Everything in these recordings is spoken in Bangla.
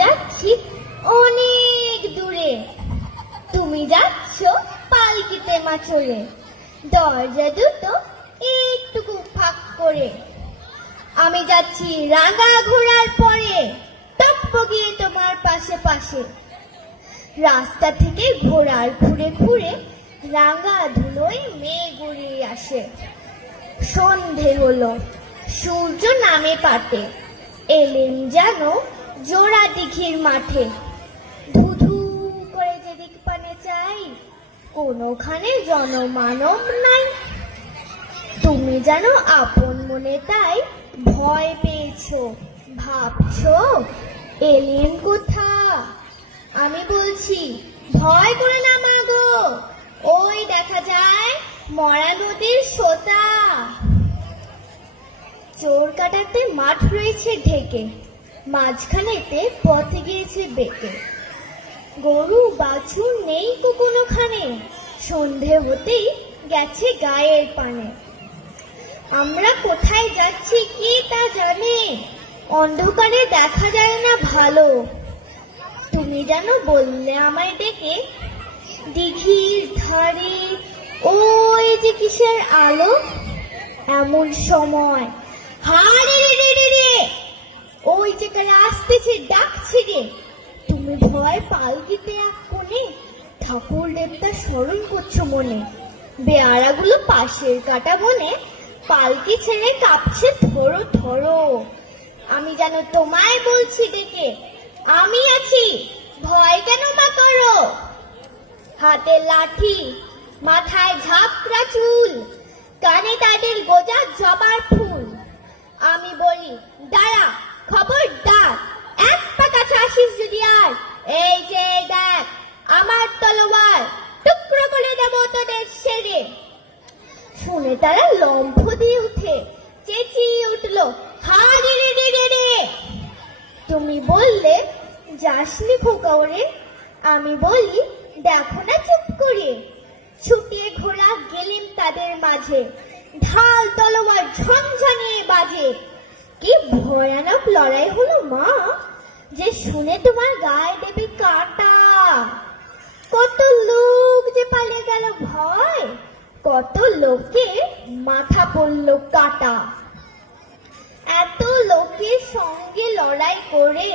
যাচ্ছি অনেক দূরে, তুমি যাচ্ছ পালকিতে মাচলে, দরজা দুটো একটুকু ফাঁক করে। আমি যাচ্ছি রাঙা ঘোড়ার পরে, টপকে তোমার পাশে পাশে। রাস্তা থেকে ঘোড়ার ঘুরে ঘুরে রাঙা ধুলোয় মেঘ উড়িয়ে আসে। সন্ধে হলো, সূর্য নামে পাটে, এলেন যেন জোড়া দিঘির মাঠে। ধুধু করে যেদিক পানে চাই, কোনোখানে জনমানব নাই। তুমি যেন আপন মনে তাই ভয় পেয়েছো, ভাবছো এলেন কোথা। আমি বলছি ভয় করে না মাগো, ওই দেখা যায় মরা নদীর সোতা। চোর কাটাতে মাঠ রয়েছে ঢেকে, মাঝখানেতে পথে গিয়েছে বেঁকে। গরু বাছুর নেই তো কোনোখানে, সন্ধে হতেই গেছে গায়ের পানে। আমরা কোথায় যাচ্ছি কে তা জানে, অন্ধকারে দেখা যায় না ভালো। তুমি যেন বললে আমায় ডেকে, দিঘির ধারে ওই যে কিসের আলো। এমন সময় হারে রে রে রে, ওই যে কারা আসতেছে ডাকছে রে। তুমি ভয় পালকিতে এক কোণে, ঠাকুর দেবতা স্মরণ করছো মনে। বেয়ারাগুলো পাশের কাটা বনে, পালকি ছেড়ে কাঁপছে ধরো ধরো। আমি যেন তোমায় বলছি ডেকে, আমি আছি, ভয় কেন বা করো। হাতে লাঠি, মাথায় ঝাপড়া চুল, কানে তাদের গোজা জবার ফুল। আমি বলি দাঁড়া, খবরদার, এক পা কাছে আসিস যদি আর। এই যে দেখ আমার তলোয়ার, টুকরো করে দেবো তোদের সেরে। শুনে তারা লম্ফ দিয়ে উঠে চেঁচিয়ে উঠলো, হারে রে রে রে রে। তুমি বললে যাসনি খোকা ওরে, আমি বলি দেখো না চুপ করে। ছুটিয়ে ঘোড়া গেলেন তাদের মাঝে, ঢাল তলোয়ার ঝনঝনিয়ে বাজে। কি ভয়ানক লড়াই হলো মা, যে শুনে তোমার গায়ে দেবে কাটা। কত লোক যে পালিয়ে গেল ভয়, কত লোকে মাথা পড়ল কাটা। এত লোকের সঙ্গে লড়াই করে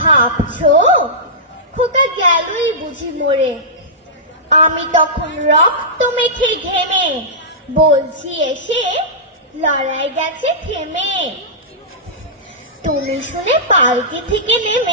ভাবছো খোকা গেলই বুঝি মরে। আমি তখন রক্ত মেখে ঘেমে বলছি এসে, লড়াই গেছে থেমে। তুমি শুনে পালকি থেকে নেমে